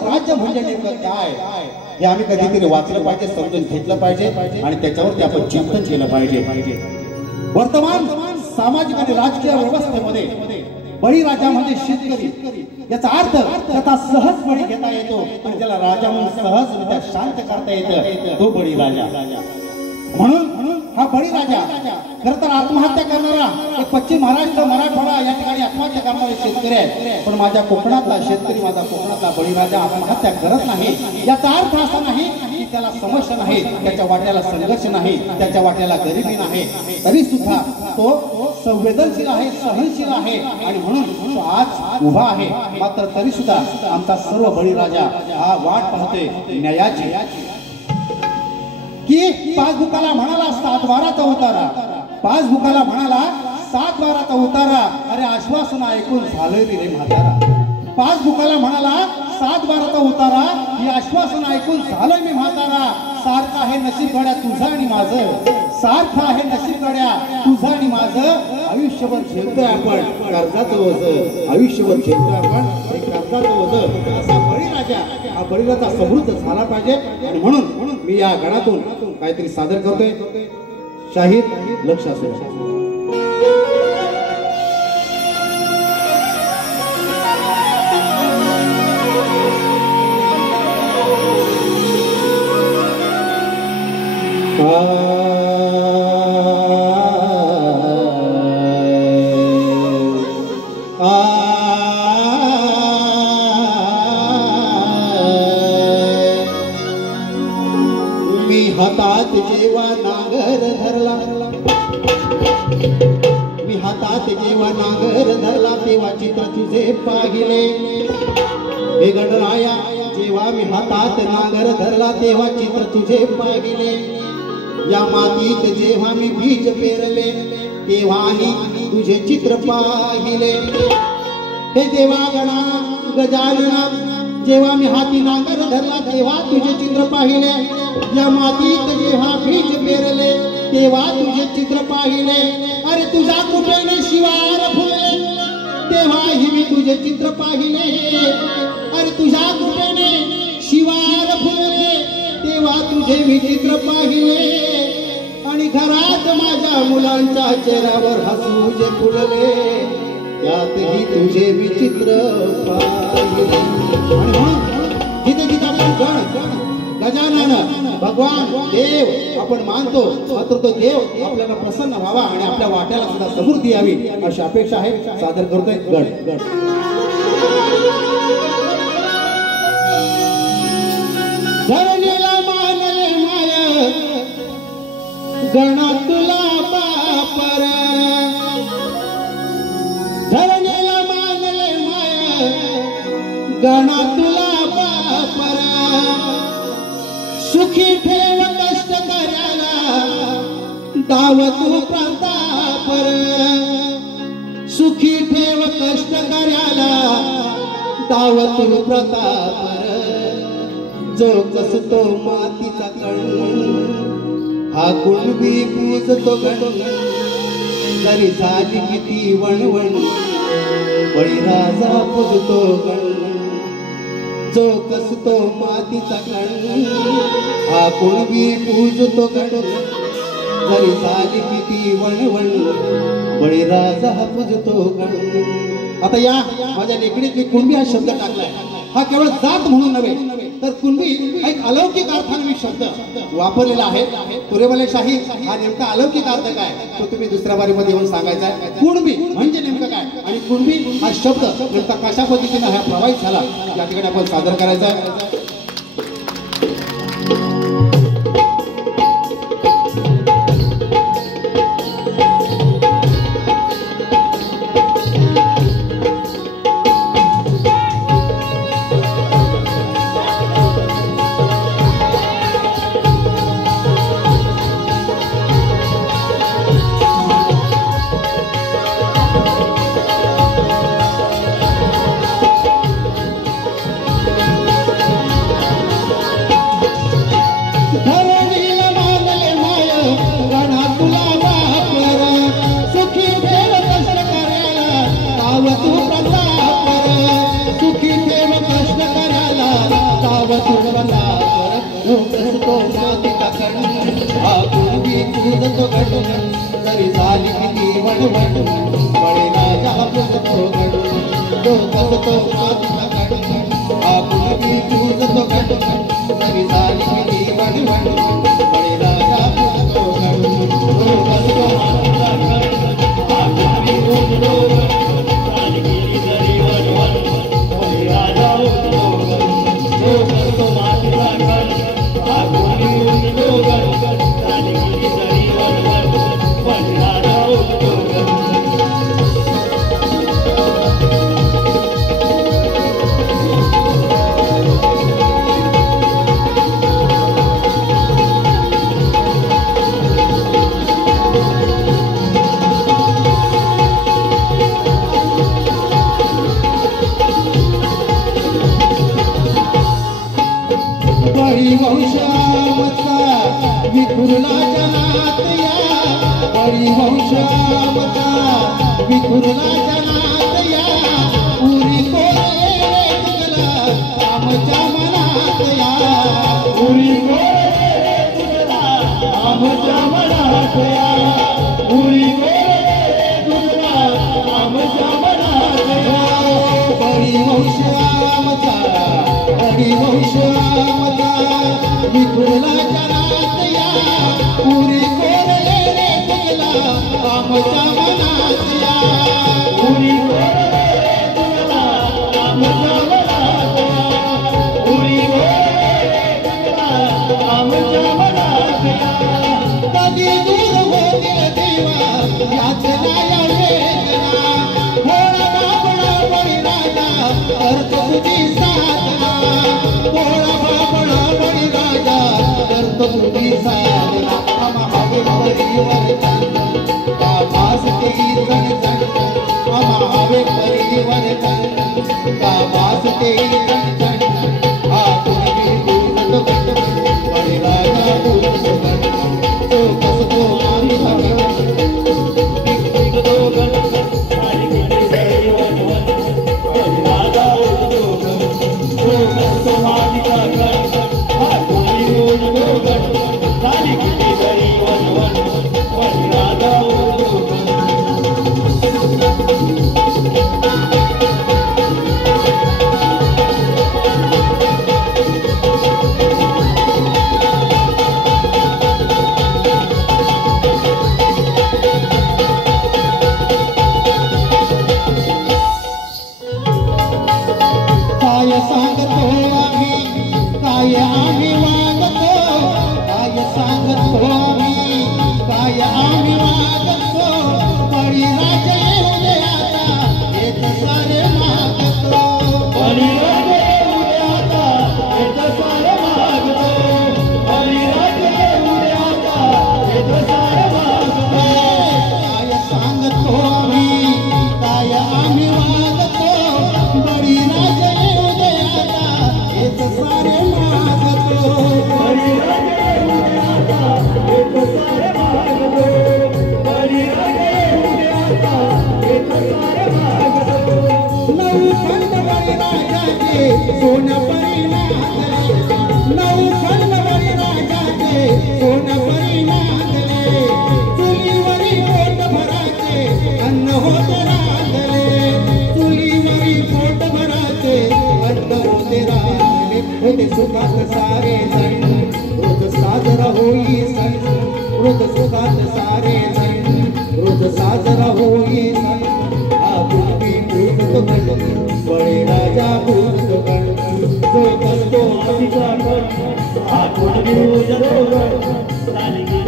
राज्य म्हणजे नेमकं काय हे आम्ही कधीतरी वाचलं पाहिजे, समजून घेतलं पाहिजे आणि त्याच्यावरती आपण चिंतन केलं पाहिजे। वर्तमान सामाजिक आणि राजकीय व्यवस्थेमध्ये बळीराजा म्हणजे शेतकरी, याचा अर्थ त्याचा सहज बळी घेता येतो आणि त्याला राजा म्हणून सहजरित्या शांत करता येतं, तो बळीराजा। म्हणून हा बळीराजा खरं तर आत्महत्या करणारा एक पश्चिम महाराष्ट्र मराठवाडा या ठिकाणी आत्महत्या करणारे शेतकरी आहे, पण माझ्या कोकणातला शेतकरी, माझा कोकणातला बळीराजा आत्महत्या करत नाही। याचा अर्थ असा नाही की त्याला समस्या नाही, त्याच्या वाट्याला संघर्ष नाही, त्याच्या वाट्याला गरिबी नाही, तरी सुद्धा तो संवेदनशील आहे, सहनशील आहे आणि म्हणून तो आज उभा आहे। मात्र तरी सुद्धा आमचा सर्व बळीराजा हा वाट पाहतोय न्यायाची, की पासबुकाला म्हणाला 7 बाराचा उतारा, पासबुकाला म्हणाला 7 बाराचा उतारा, अरे आश्वासन ऐकून झालं रे म्हातारा। पासबुकाला म्हणाला 7 बाराचा उतारा, ही आश्वासन ऐकून झालं मी म्हातारा। सारखं आहे नशीब गड्या तुझं आणि माझं, सारखं आहे नशीब गड्या तुझं आणि माझं। आयुष्यभर झेलतोय आपण कर्जाचं ओझं, आयुष्यभर झेलतोय आपण कर्जाचं ओझं। असा बळीराजा, हा बळीराजा समृद्ध झाला पाहिजे आणि म्हणून मी या गणातून काहीतरी सादर करतोय। शाहीद लक्ष असो। मी हातात जेव्हा नांगर धरला, मी हातात जेव्हा नांगर धरला, तेव्हा चित्र तुझे पाहिले हे गणराया। जेव्हा मी हातात नांगर धरला, तेव्हा चित्र तुझे पाहिले। या मातीत जेव्हा मी बीज पेरले, तेव्हाही तुझे चित्र पाहिले। हे देवागणा गजानना, जेव्हा मी हाती नांगर धरला, तेव्हा तुझे चित्र पाहिले। या मातीत जेव्हा बीज पेरले, तेव्हा तुझे चित्र पाहिले। अरे तुझ्या कृपेने शिवार फुलले, तेव्हाही मी तुझे चित्र पाहिले। अरे तुझ्या कृपेने शिवार फुलले, तेव्हा तुझे मी चित्र पाहिले। आणि घरात माझ्या मुलांच्या चेहऱ्यावर हसू जे फुलले, त्यातही तुझे मी चित्र पाहिले। जिथे जिथे आपण गजानन भगवान देव आपण मानतो, मात्र तो देव आपल्याला प्रसन्न व्हावा आणि आपल्या वाट्याला सुद्धा समृद्धी यावी अशी अपेक्षा आहे। सादर करतोय गण। धरणीला मानले माय गणा तुला बापर, धरणीला मानले माय गणा तुला बापर। सुखी ठेव कष्ट करायला दाव तू प्रतापर, सुखी ठेव कष्ट करायला दाव तू प्रतापर। जो कसतो मातीचा कण, हा कुणबी पूजतो गण, जरी झाली किती वणवण, बळीराजा पूजतो गण। जो कसतो मातीचा कण, हा कुणबी पूजतो गण, जरी झाली किती वणवण, बळीराजा पूजतो गण। आता या माझ्या लेखणीत मी कुणबी हा शब्द टाकलाय, हा केवळ जात म्हणून नव्हे तर कुणबी एक अलौकिक अर्थाने मी शब्द वापरलेला आहे। तुरेबले शाही हा नेमका अलौकिक अर्थ काय तो तुम्ही दुसऱ्या बारीमध्ये येऊन सांगायचा आहे। कुणबी म्हणजे नेमकं काय आणि कुणबी हा शब्द नेमका कशा पद्धतीने हा प्रवाहित झाला या ठिकाणी आपण सादर करायचा आहे। गावातून बंदा कसतो मातीचा कण हा पूर्वी पूजतो गण तरी झाली किती वणवण बळे राजा पूजतो गण तो कसतो मातीचा कण हा पूर्वी पूजतो गण तरी झाली किती वणवण बळे राजा पूजतो गण तो कसतो मातीचा कण हा पूर्वी पूजतो गण झाली किती तरी वणवण बळे राजा पूजतो गण तो कसतो मातीचा कण हा पूर्वी पूजतो गण झाली किती तरी वणवण बळे राजा पूजतो गण वंशावता विखुरला जनात या वंशावता विखुरला जनात या पुरी कोरे तुगला आमच्या मनात या पुरी कोरे तुगला आमच्या मनात या पुरी कोरे तुगला आमच्या मनात या वंशावता वंशावता विखुरला जनात या पुरी कोरे तुगला आमच्या मनात या पुरी कोरे तुगला आमच्या मनात या पुरी कोरे तुगला आमच्या मनात या कधी दूर होतील देवा यातना या वेदना भोळा बाबळा बळी राजा करतो तुझी साधना भोळा बाबळा बळी राजा करतो तुझी साधना आम्हा हवे परिवर कामास तेही चण आम्हा हवे परिवर कामास तेही चण हा पूर्वी पूजतो गण बळी राजा पूजतो गण तो कसतो मातीचा गण झाली किती तरी वणवण बळी राजा पूजतो गण तो कसतो मातीचा गण हा पूर्वी पूजतो गण झाली किती तरी वणवण बळी राजा पूजतो गण काय सांगतो काय आम्ही वागतो काय सांगतो काय आम्ही वागतो बळी राजा येऊ दे आता येत सारे मागतो बळी राजा येऊ दे आता येत सारे मागतो बळी राजा येऊ दे आता येत सारे मागतो काय सांगतो काय आम्ही वागतो बळी राजा येऊ दे आता येत सारे मागतो बळी राजा येऊ दे आता येत सारे मागतो बळी राजा येऊ दे आता येत सारे मागतो नऊ खंड बळी राजाचे सोनपरी नांदले नऊ खंड बळी राजाचे सोनपरी नांदले चुलीवरी पोट भराचे अन्न होते रांधले चुलीवरी पोट भराचे अन्न होते रांधले होते सुखात सारे जण रोज साजरा होई सण रोज सुखात सारे जण रोज साजरा होई सण हा पूर्वी पूजतो गण बळे राजा पूजतो गण तो कसतो मातीचा गण हा पूर्वी पूजतो गण